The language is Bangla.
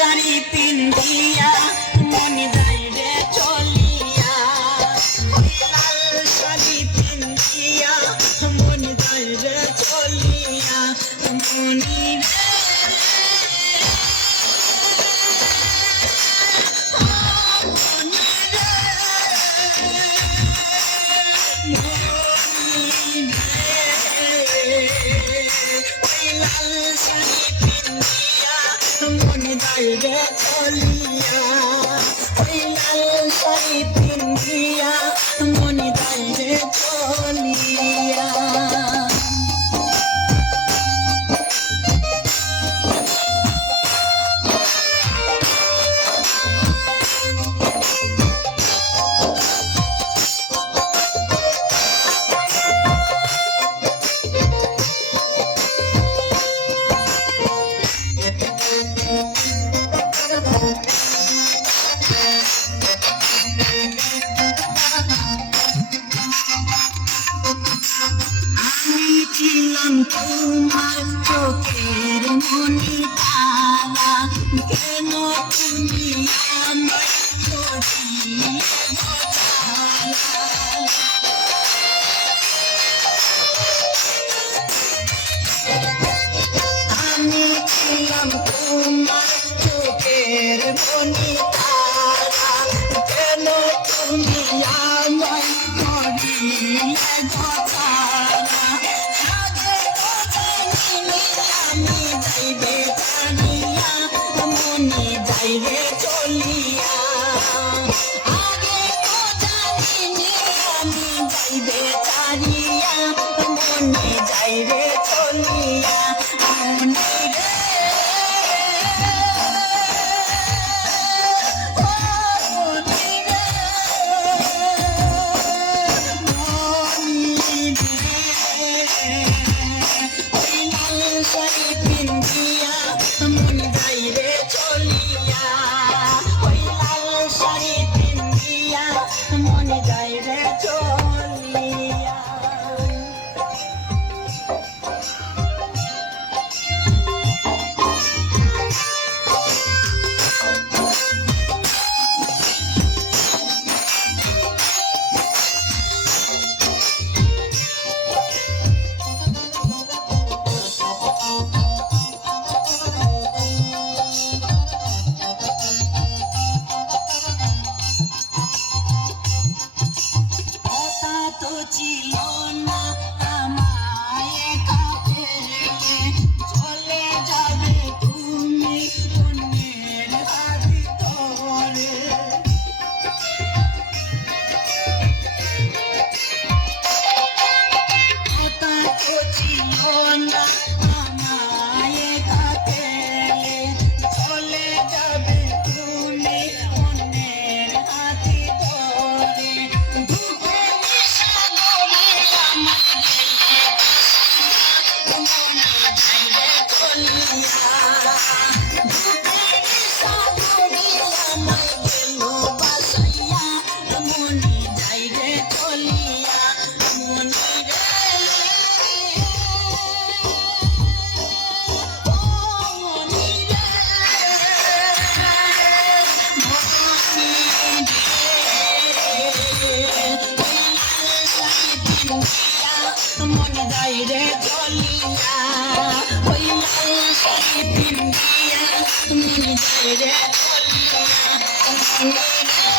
শাড়ি পিন্ধিয়া মন যায় রে চলিয়া, ওই লাল শাড়ি পিন্ধিয়া মন যায় রে চলিয়া, মনি রে মনে যাইবে চলিয়া, ওই লাল শাড়ি পিন্ধিয়া মনে যাইবে চলিয়া। আমি ছিলাম তোমার চোখের মনি তারা, কেন তুমি আমায় বলিলে আমি ছিলাম তোমার চোখের মনি তারা, কেন তুমি আমায় বলিলে যাইবে চলিয়া, আগে তো জানিনি আমি যাইবে চারিয়া, মনে যাইবে চলিয়া, মনে রে মনে রে মনে রে, ওই লাল শাড়ি পিন্ধিয়া মনে যাইবে চলিয়া, ওই লাল শাড়ি পিন্ধিয়া মনে যাইবে চলিয়া। তো ছিল না আমায় একা ফেলে, চলে যাবে তুমি অন্যের হাত ধরে, কথা তো ছিল না আমায় একা ফেলে, চলে যাবে তুমি অন্যের হাত ধরে, মনে যায় রে চলিয়া, ওই লাল শাড়ি পিন্ধিয়া মনে যায় রে চলিয়া, মনে রে